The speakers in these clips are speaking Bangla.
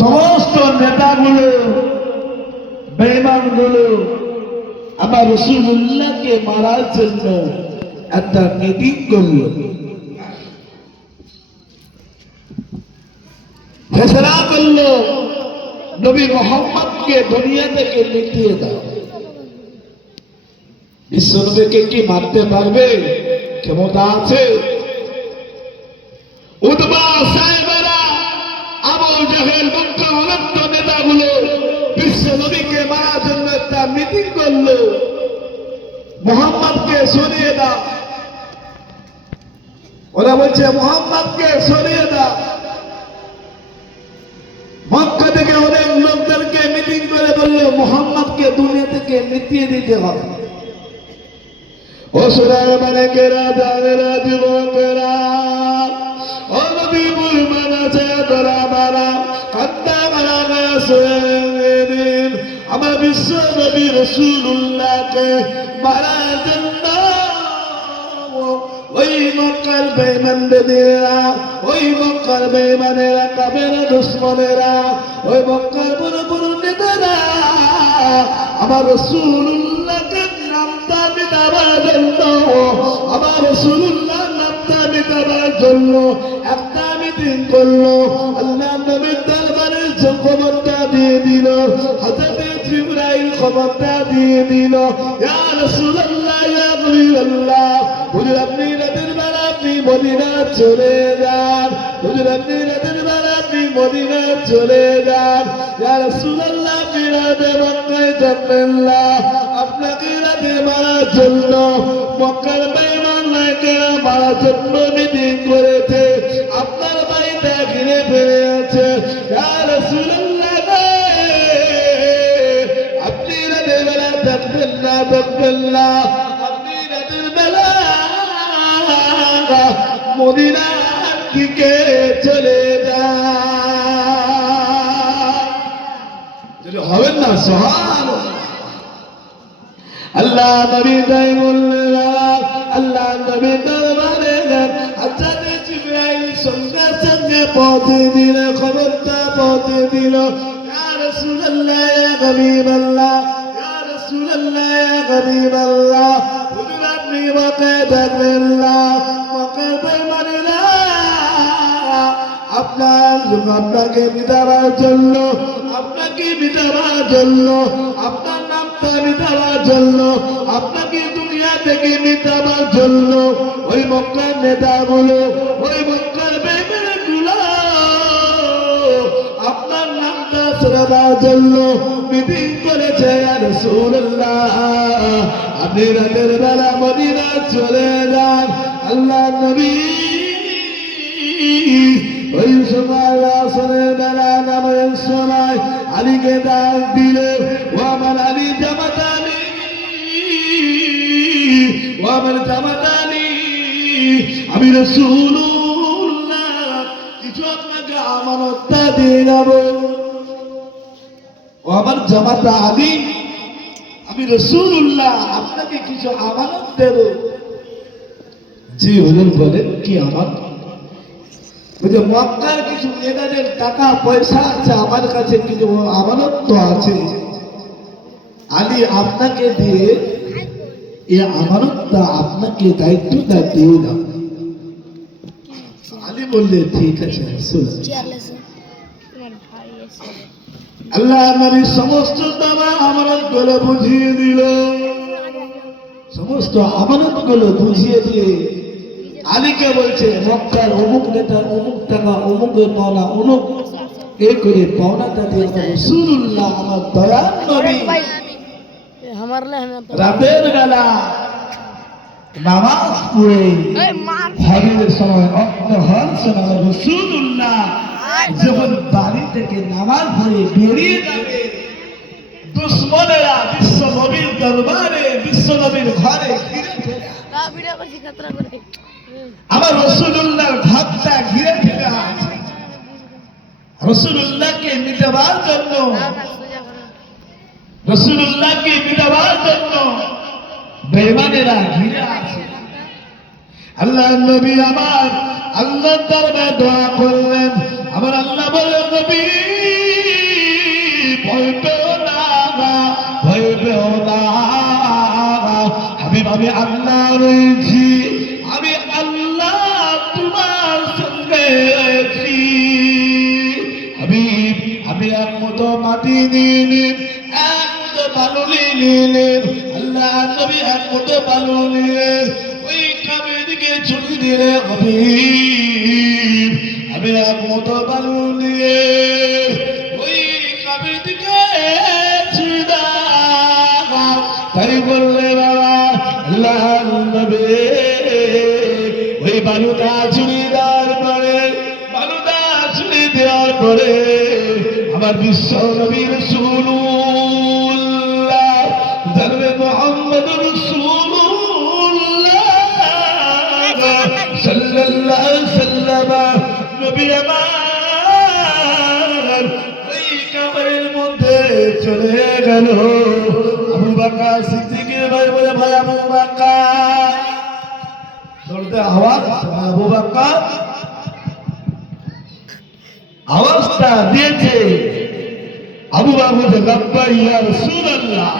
সমস্ত নেতাগুলো বেঈমানগুলো আমার রাসূলুল্লাহকে মারার জন্য একটা মিটিং করলো, ফেসলা করলো নবী মুহাম্মদকে দুনিয়া থেকে মিটিয়ে দাও। বিশ্বনবীকে কি মারতে পারবে? ক্ষমতা আছে? উতবা সাহেবেরা, আবু জাহেল, মক্কা অনন্ত নেতাগুলো বিশ্বনবীকে মারার জন্য একটা মিটিং করলো, মুহাম্মদকে সরিয়ে দাও। ওরা বলছে মুহাম্মদকে সরিয়ে দাও। মক্কা থেকে অনেক লোকদেরকে মিটিং করে বললো মুহাম্মদকে দুনিয়া থেকে মিটিয়ে দিতে হবে। ও সুরার মালিকেরা, জানেরা, যুবকেরা, ও নবী মুহাম্মদ আছে তোরা মারা কান্না মারা গাছুয়েদিন আমার বিশ্ব নবী রাসূলুল্লাহকে মারার জন্য ওই মক্কার বেঈমানদেরা, ওই মক্কার বেঈমানেরা, কাফের দুশমনেরা, ওই মক্কার বড় বড় নেতারা আমার রাসূলুল্লাহকে নামটা মিটাবার জন্য, আমার রাসূলুল্লাহ নামটা মিটাবার জন্য একটা মিটিং করলো। আল্লাহ নবীর দরবারে খবরটা দিয়ে দিল, হযরত জিবরাইল খবরটা দিয়ে দিল, ইয়া রাসূলুল্লাহ, ইয়া হাবিবাল্লাহ, হুজুর আপনি রাতের বেলা আপনি মদিনা চলে যান, হুজুর আপনি রাতের বেলা আপনি মদিনা চলে যান। ইয়া রাসূলুল্লাহ, আপনি রাতে মক্কায় যাবেন না, আপনাকে রাতে মারার জন্য মক্কার বেঈমানকে মারার জন্য মিটিং করেছে, আপনার বাড়িতে ঘিরে ফেলে আছে। ইয়া রাসূলুল্লাহ, আপনি রাতের বেলা থাকবেন না, থাকবেন না, আপনি রাতের বেলা মদিনার দিকে চলে যান। হবেন না? সুবহানাল্লাহ। আল্লাহ নবী তাই বললেন, আল্লাহ নবী দরবারে হযরত জিবরাইল সঙ্গে সঙ্গে পৌঁছে দিল, খবরটা পৌঁছে দিল, ইয়া রাসূলুল্লাহ, ইয়া হাবিবাল্লাহ, ইয়া রাসূলুল্লাহ, ইয়া হাবিবাল্লাহ, হুজুর আপনি মক্কায় থাকবেন না, মক্কার বেঈমানেরা আপনাকে মিটাবার জন্য, আপনাকে মিটাবার জন্য, আপনার নামটা মিটাবার জন্য, আপনাকে দুনিয়া থেকে মিটাবার জন্য ওই মক্কার নেতাগুলো, ওই মক্কার বেঈমানগুলো আপনার নামটা শোনাবার জন্য মিটিং করেছে। ইয়া রাসূলুল্লাহ, আপনি রাতের বেলা মদিনা চলে যান। আল্লাহ নবী ওই সময় আসরের বেলা নামাজের সময় আলীকে ডাক দিলে, ও আমার আলী, জামাত আলী, ও আমার জামাত আলী, আমি রাসূলুল্লাহ কিছু আপনাকে আমানতটা দিয়ে যাব। ও আমার জামাত আলী, আমি রাসূলুল্লাহ আপনাকে কিছু আমানত দেব। জি হুজুর, বলেন কি আমানত? বুঝে মক্কার কিছু নেতাদের টাকা পয়সা আছে, আমার কাছে কিছু আমানত তো আছে, আলী আপনাকে দিয়ে এই আমানতটা আপনাকে দায়িত্বটা দিয়ে দাও। আলী বললে ঠিক আছে। আল্লাহ নবী সমস্ত আমানত গুলো বুঝিয়ে দিল, সমস্ত আমানত গুলো বুঝিয়ে দিয়ে আলীকে বলছে মক্কার অমুক নেতার অমুক টাকা, অমুকের পাওনা, অমুক এ করে পাওনাটা দিয়ে রাসূলুল্লাহ আমার দয়ার নবী রাতের বেলা নামাজ পড়ে ফজরের সময় অন্তহর সময় রাসূলুল্লাহ যখন বাড়ি থেকে নামাজ পড়ে বেরিয়ে যাবে, দুশমনেরা বিশ্ব নবীর দরবারে, বিশ্ব নবীর ঘরে ঘিরে ফেলে আমার রাসূলুল্লাহর ঘরটা ঘিরে ফেলে আছে। রাসূলুল্লাহকে মিটাবার জন্য, রাসূলুল্লাহকে মিটাবার জন্য বেঈমানেরা ঘিরে আছে। আল্লাহ নবী আমার আল্লাহর দরবারে দোয়া করলেন, আমার আল্লাহ বলে, নবী আমি আল্লাহ রয়েছি, আমি আল্লাহ তোমার সঙ্গে রয়েছি। আমি এক মতো মাটি নিলেন, এক মতো বালু নিলেন, আল্লাহ নবী এক মতো বালু নিলেন, ওই কাবের দিকে ছুটি দিলে আমি এক মতো বালু নিয়ে ওই কাবের দিকে ছুটি দাও। তাই বললে বাবা আল্লাহ নবী ওই বালুটা ছুটি দেওয়ার পরে, বালুটা ছুটি দেওয়ার পরে আমার বিশ্ব নবী রাসূলুল্লাহ জানবে মুহাম্মদ রাসূলুল্লাহ সাল্লাল্লাহু আলাইহি ওয়াসাল্লাম নবী আমার ওই কবরের মধ্যে চলে গেল। আবু বকর সিদ্দিকের ভাই বলে, ভাই আবু বকর, বলতে আওয়াজ, আবু বকর আওয়াজটা দিয়েছে। আবু বকর বলছে, লাব্বাইক ইয়া রাসূলুল্লাহ।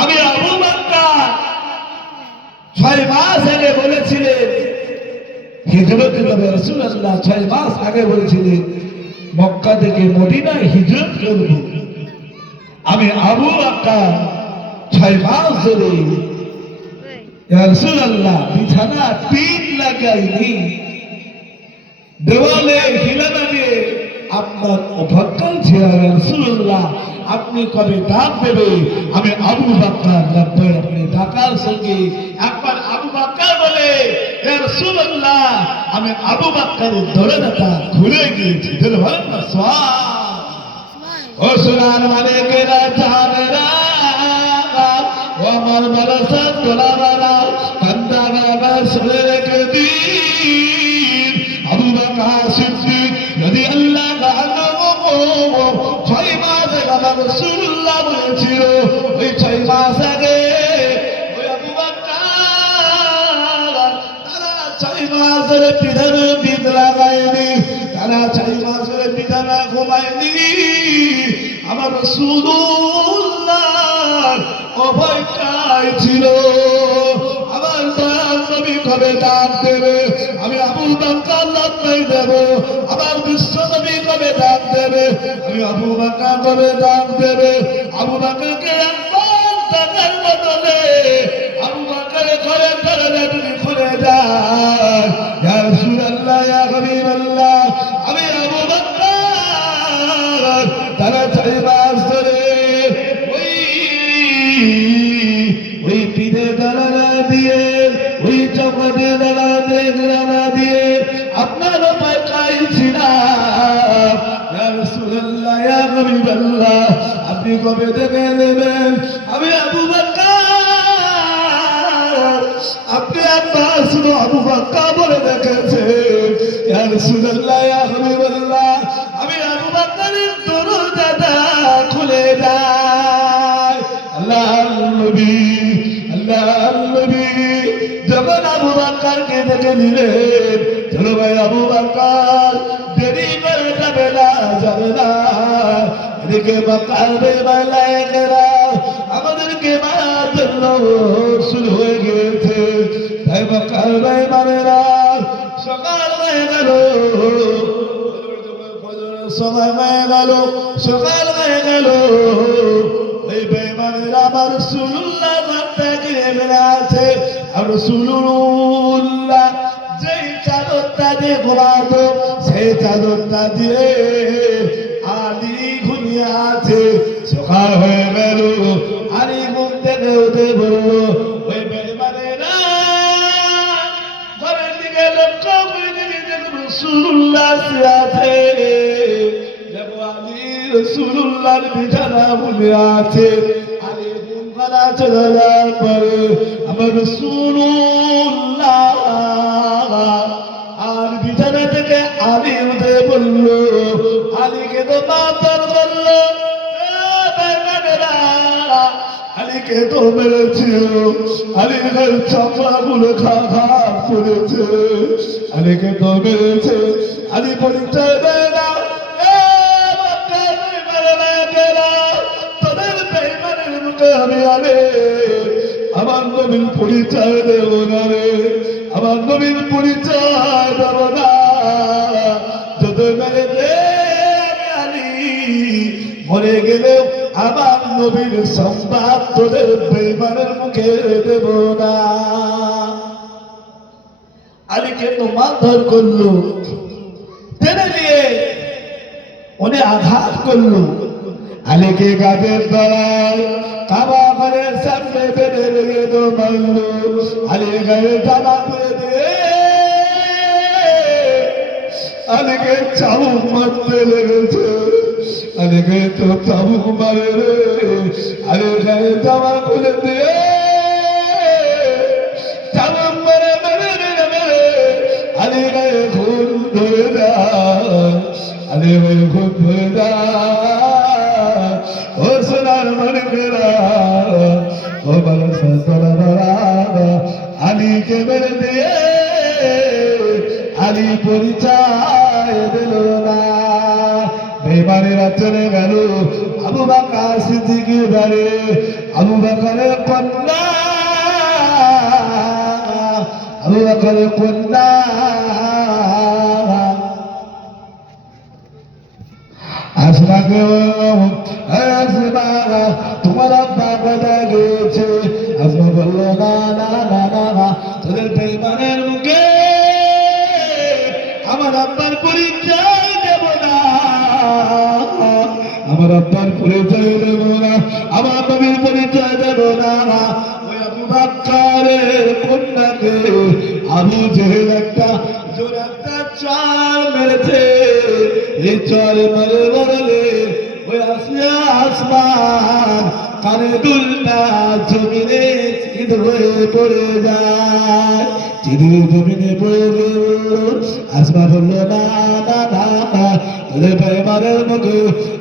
আমি আবু বকর 6 মাস আগে বলেছিলেন হিজরত করবে, রাসূলুল্লাহ 6 মাস আগে বলেছিলেন মক্কা থেকে মদিনায় হিজরত করব। আমি আবু বকর 6 মাস ধরে ইয়া রাসূলুল্লাহ বিছানা টিন লাগাইনি, দেওয়ালে হিলানা দিয়ে আপনার অপেক্ষায় ছিলাম। রাসূলুল্লাহ আপনি কবে ডাক দেবে? আমি আবু বকর লাব্বাইক। আপনি ডাকার সঙ্গে একবার আবু বকর বলে, ইয়া রাসূলুল্লাহ আমি আবু বকরের দরজাটা খুলে গিয়েছি। বলেন না সুবহান। ও সোনার মালিকেরা জানেরা, ও আমার মাদ্রাসা তোলাবারা কান্দারা শুনে রেখে দিন। আবু বকর সিদ্দিক রাদিয়াল্লাহু আনহু 6 মাস আগে আমার রাসূলুল্লাহ বলেছিল, ওই 6 মাস আগে ওই আবু বকর তারা 6 মাস ধরে পিছনে বিদ লাগায়নি, তারা 6 মাস ধরে বিছানা ঘুমায়নি। আমার রাসূলুল্লাহ অপেক্ষায় ছিল আমার দয়াল নবী কবে ডাক দেবে। আমি আবু বকর লাব্বাইক দেব। আমার বিশ্ব নবী কবে ডাক দেবে? আমি আবু বকর কবে ডাক দেবে? আবু বকরকে একবার ডাকার বদলে আবু বকরের ঘরে দরজা যদি খুলে যায়, ইয়া রাসূলুল্লাহ ইয়া হাবিবাল্লাহ আমি আবু বকর তারা 6 মাস ধরে ওই পীরে দালানা দিয়ে, ওই চকটে দালানা দিয়ে আপনার অপেক্ষায় ছিলাম। ইয়া রাসূলুল্লাহ ইয়া হাবিবাল্লাহ আপনি কবে দেখে নেবেন? আমি আবু বকর আপনি একবার শুধু আবু বকর বলে দেখেছেন। ইয়া রাসূলুল্লাহ ইয়া হাবিবাল্লাহ আমি আবু বকরের দরজাটা খুলে যাই। আল্লাহর নবী যখন আবু বকরকে দেখে নিলেন, চলো ভাই আবু বকর দেরি করে যাবে না, যাবে না। এদিকে মক্কার মালায়েকেরা আমাদেরকে মারার জন্য শুরু হয়ে গিয়েছে। তাই মক্কার মানেরা সকাল হয়ে গেল, সময় হয়ে গেল, সকাল হয়ে গেল। ওই বেঈমানেরা আমার রাসূলুল্লাহ থেকে বেড়ে আছে। আর রাসূলুল্লাহ যেই চাদরটা দিয়ে ঘুমাতো সেই চাদরটা দিয়ে আলী ঘুমিয়ে আছে। সকাল হয়ে গেল, আলী ঘুম থেকে উঠে বলল, ওই বেঈমানেরা ঘরের দিকে লক্ষ্য করে দিকে দেখো রাসূলুল্লাহ শুয়ে আছে। দেখো আলী রাসূলুল্লাহর বিছানা ভুলে আছে। আলী ঘুম করা চলে যাওয়ার পরে আমার রাসূলুল্লাহ আর বিছানা থেকে আলী উঠে বলল, আলীকে তো মারধর করলো, আলীকে তো মেরেছিল, আলীর গায়ের চামড়াগুলো খারাপ করেছে, আলীকে তো মেরেছে। আলী পরিচয় দেয় না, তোদের বেঈমানের মুখে আমি আলী আমার নবীর পরিচয় দেব না রে, আমার নবীর পরিচয় দেব না। যত মেরে দে আমি আলী, মরে গেলেও আমার নবীর সংবাদ তোদের বেঈমানের মুখে দেব না। আলীকে তো মারধর করলো, টেনে নিয়ে উনি আঘাত করলো। আলীকে গাছের তলায় কাবা ঘরের সামনে বেঁধে রেখে তো মারলো। আলী গায়ে জামা করে দিয়ে আলীকে চাবুক মারতে লেগেছে। আলীকে তো চাবুক মারে রে, আলী গায়ে জামা খুলে দিয়ে চাবুক মারে মেরে মেরে আলী গায়ে খুন ধরে যায়। আলী গায়ে খুন ধরে যায়। ও সোনার মনিকেরা, ও বালা আলীকে মেরে দিয়ে আলী পরিচয় দিল না। বেঈমানেরা চলে গেল আবু বকর সিদ্দিকের বাড়ি। আবু বকরের কন্যা, আবু বকরের কন্যা আসমাকে আসমা, তোমার আব্বা কোথায় গেছে? আসমা বলল না না না না না, তোদের বেঈমানের মুখে আমার আব্বার পরিচয় দেব না, আমার আব্বার পরিচয় দেব না, আমার নবীর পরিচয় দেব না। ওই আবু বকরের কন্যাকে আবু জেহেল একটা জোরে একটা চর মেরেছে। এই চর মেরে মরলে ওই আসমান কানে দুলনা জমিনে চিদ হয়ে পড়ে যায়। চিদের জমিনে পড়ে গেল। আসমা বলল না না না না, তোদের বেঈমানের মুখে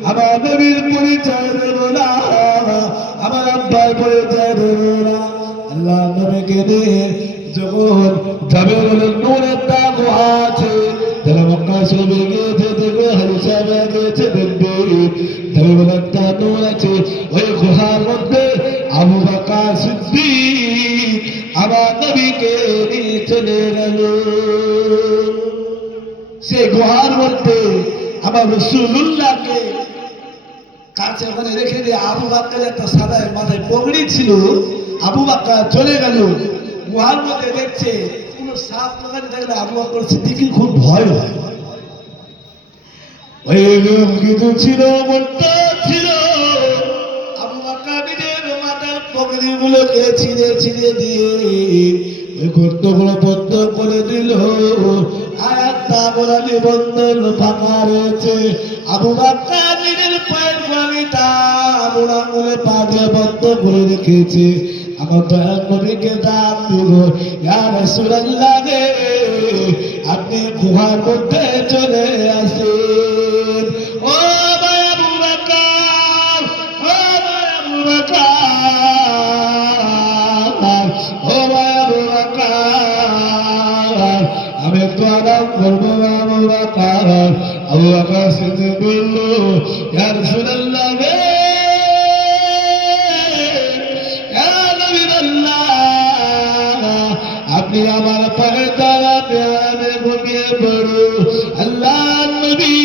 আমার নবীর পরিচয় দেব না, আমার আব্বার পরিচয় দেব না। আল্লাহ নবীকে নিয়ে যখন যাবে বলে নূরের দাগ আছে, যারা মক্কা শরীফে গিয়েছে দেখবে, হারিসাবে গিয়েছে দেখবে, যাবে বলে একটা নূর আছে। ওই গুহার মধ্যে আবু বকর সিদ্দিক আমার নবীকে নিয়ে চলে গেল। সেই গুহার মধ্যে আমার রাসূলুল্লাহকে কাছে ওখানে রেখে দিয়ে আবু বকরের একটা সাদা মাথায় পগড়ি ছিল। আবু বকর চলে গেল, গুহার মধ্যে দেখছে কোনো সাপ লাগাতে থাকলে আবু বকর সিদ্দিকের খুব ভয় হয়। ওই কিছু ছিল, মনটা ছিল। আবু বকর নিজের মাথার পগড়ি গুলোকে ছিঁড়ে ছিঁড়ে দিয়ে ওই গর্তগুলো বন্ধ করে দিল। আর একটা বলা নিবন্ধন ফাঁকা রয়েছে। আবু বকর নিজের পায়ের পানিটা বুড়া বলে পা দিয়ে বন্ধ করে রেখেছে। আমার দয়াল নবীকে ডাক দিল, ইয়া রাসূলুল্লাহ রে, আপনি গুহার মধ্যে চলে আসেন। ও ভাই আবু বকর, ও ভাই আবু বকর, ও ভাই আবু বকর, আমি একটু আরাম করবো আবু বকর। আবু বকর সিদ্দিক বলল, ইয়া রাসূলুল্লাহ রে, আপনি আমার পায়ে দাঁড়াতে আমি ঘুমিয়ে পড়ো। আল্লাহ নবী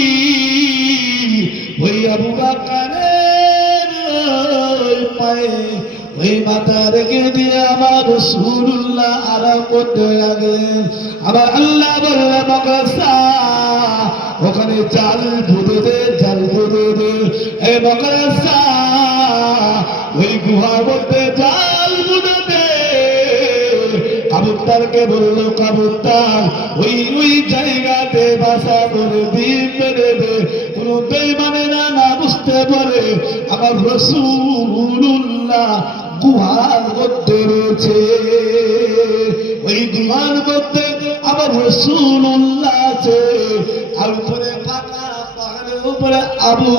ওই আবু বকরের পায়ে ওই মাথা রেখে দিয়ে আমার রাসূলুল্লাহ আরাম করতে লাগলেন। আবার আল্লাহ বললেন, মকরসা ওখানে জাল বুঝে দে, জাল বুঝে দে। এই মকরসা ওই গুহার মধ্যে জাল বুঝে দে। কাবুতরকে বললো, কাবুতর ওই ওই জায়গাতে বাসা করে ডিম মেরে দে। কোন বেঈমানেরা না বুঝতে পারে আমার রাসূলুল্লাহ গুহার মধ্যে রয়েছে। ওই গুহার মধ্যে আমার রাসূলুল্লাহ আছে। আর উপরে ফাঁকা, পাহাড়ের উপরে আবু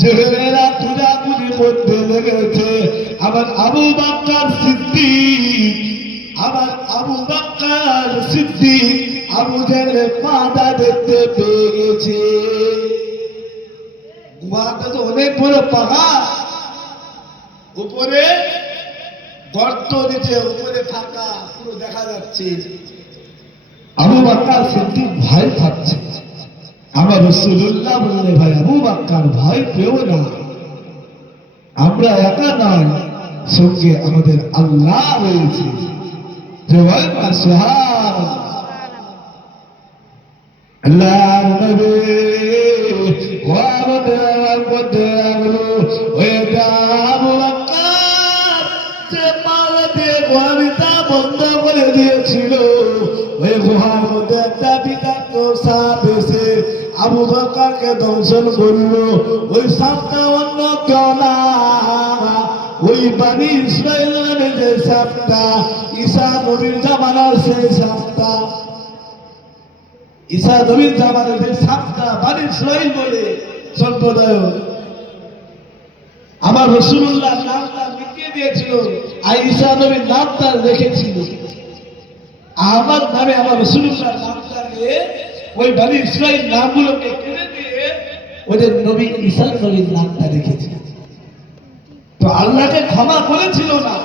জেহেলেরা খুঁজাখুঁজি করতে লেগেছে। আমার আবু বকর সিদ্দিক, আমার আবু বকর সিদ্দিক আবু জেহেলের পাটা দেখতে পেয়ে গেছে। গুহাটা তো অনেক বড় পাহাড়, উপরে গর্ত দিতে উপরে ফাঁকা পুরো দেখা যাচ্ছে। আবু বকর সিদ্দিক ভয় পাচ্ছে। আমার রাসূলুল্লাহ বললেন, ভাই আবু বকর ভয় পেও না, আমরা একা নয়, সঙ্গে আমাদের আল্লাহ রয়েছে। জয় মা সুবহানাল্লাহ। আল্লাহর নবী ওয়াবদার বদরু ওয়া আবু বকর যে পালা দিয়ে গোয়ালিটা বন্ধ করে দিয়েছিল, ওই গুহার মধ্যে একটা বিষাক্ত সাপ এসে আবু বকরকে দংশন করলো। ওই সাপটা অন্য কেউ না, ওই বনি ইসরাইল নামে যে সাপটা, ঈসা নবীর জামানার সেই সাপটা, ঈসা নবীর জামানার যে সাপটা বনি ইসরাইল বলে সম্প্রদায় আমার রাসূলুল্লাহ নামটা মিটিয়ে দিয়েছিল, আর ঈসা নবীর নামটা রেখেছিল। আমার নামে আমার রাসূলুল্লাহ নামটা নিয়ে ওই বনি ইসরাইল নামগুলোকে কেটে দিয়ে ওদের নবী ঈসা নবীর নামটা রেখেছিল। তো আল্লাহকে ক্ষমা করেছিল না,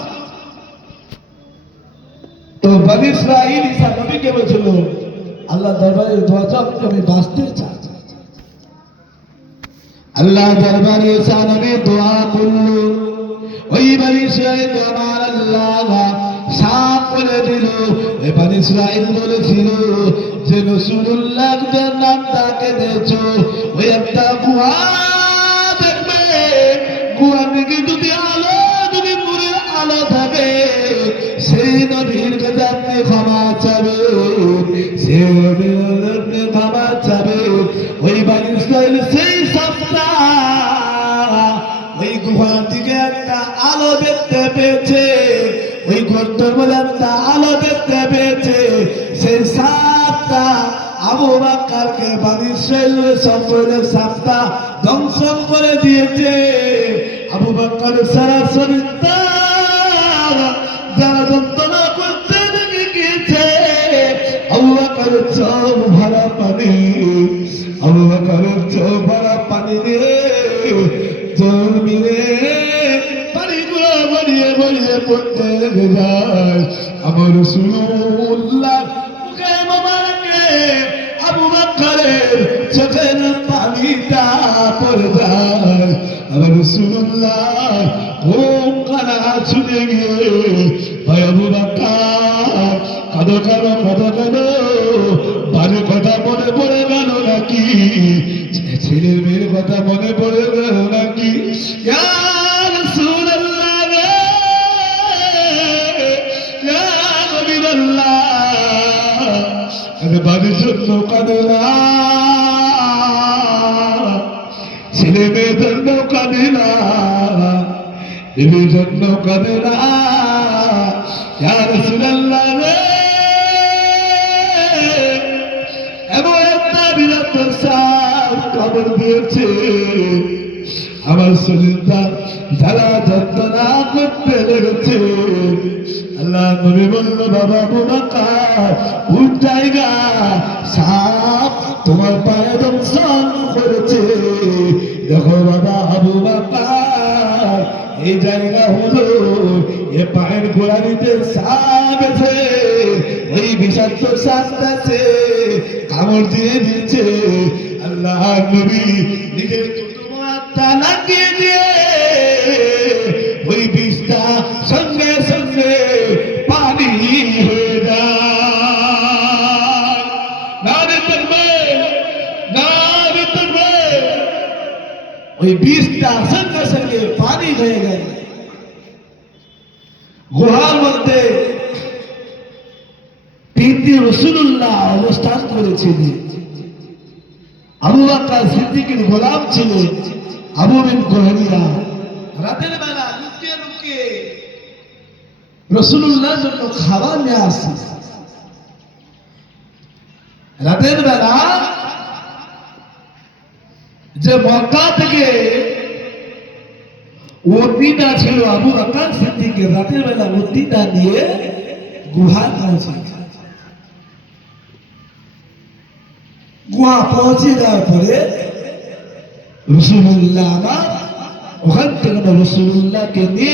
তো বনি ইসরাইল ঈসা নবীকে বলেছিল, আল্লাহ দরবারে দোয়া চাও, আমি বাঁচতে চাই। আল্লাহ দরবারে ঈসা নবী দোয়া করল, ওই বনি ইসরাইল আমার আল্লাহ সাপ বলে দিল। ওই বনি ইসরাইল বলেছিল যে রাসূলুল্লাহর নামটাকে দিয়েছো, ওই একটা গুহা দেখবে, গুহা থেকে যদি আলো, যদি নূরের আলো থাকে, সেই নবীর কাছে আপনি ক্ষমা চাবে, সেই নবীর আপনি ক্ষমা চাবে। ওই বনি ইসরাইল সেই সাপটা ওই গুহা থেকে একটা আলো দেখতে পেয়েছে, ওই গর্তের মধ্যে একটা আলো দেখতে পেয়েছে। সেই সাপটা আবু বকরকে বনি ইসরাইলের সম্প্রদায়ের সাপটা ধ্বংসন করে দিয়েছে। আবু বকর সারা শরীর যারা যন্ত্রণা করতে দেখে গিয়েছে, আবু বকরের চোখ ভরা পানি, আবু বকরের চোখ ভরা পানি দিয়ে জমিনে পানিগুলো গড়িয়ে গড়িয়ে পড়তে লেগে যায়। আমার রাসূলুল্লাহ মুখে মোবারকে আবু বকরের চোখের পানিটা পড়ে যায়। আমার রাসূলুল্লাহ ঘুম কানা ছুটে গিয়ে, ভাই আবু বকর কাঁদো কাঁদো কাঁদো কাঁদো, বাড়ির কথা মনে পড়ে গেল নাকি, ছেলের মেয়ের কথা মনে পড়ে গেল নাকি? ইয়া রাসূলুল্লাহ রে, ইয়া নবীল্লাহ, বাড়ির জন্য কাঁদে না, ছেলে মেয়ের জন্য কাঁদে না, দেবীর জন্য কাঁদে না। ইয়া রাসূলুল্লাহ রে, এমন একটা বিরাট সাপ কামড় দিয়েছে, আমার শরীরটা যারা যন্ত্রণা করতে লেগেছে। আল্লাহ নবী বলল, বাবা আবু বকর উঠ জায়গা, সাপ তোমার পায়ে দংশন করেছে। দেখো বাবা আবু বকর, এই জায়গা হলো এ পায়ের গোড়ালিতে সাপ আছে, ওই বিষাক্ত সাপটাছে কামড় দিয়ে দিয়েছে। আল্লাহ নবী নিজের হাতটা লাগিয়ে দিয়ে ওই বিষটা সঙ্গে সঙ্গে পানি হয়ে যায়। নারে তাকবীর, নারে তাকবীর। ওই বিষটা সঙ্গে সঙ্গে পানি হয়ে গেল। গুহার মধ্যে তিনটি রাসূলুল্লাহ অবস্থান করেছিলেন। আবু বকর সিদ্দিকের গোলাম ছিলেন আবু বিন কুহাইয়া। রাতের বেলা লুকিয়ে লুকিয়ে রাসূলুল্লাহর জন্য খাবার নিয়ে আসে। রাতের বেলা যে মক্কা থেকে উটনিটা ছিল আবু বকর সিদ্দিকের, রাতের বেলা উটনিটা নিয়ে গুহায় পৌঁছে। গুহা পৌঁছে যাওয়ার পরে রাসূলুল্লাহ ওখান থেকে রাসূলুল্লাহকে নিয়ে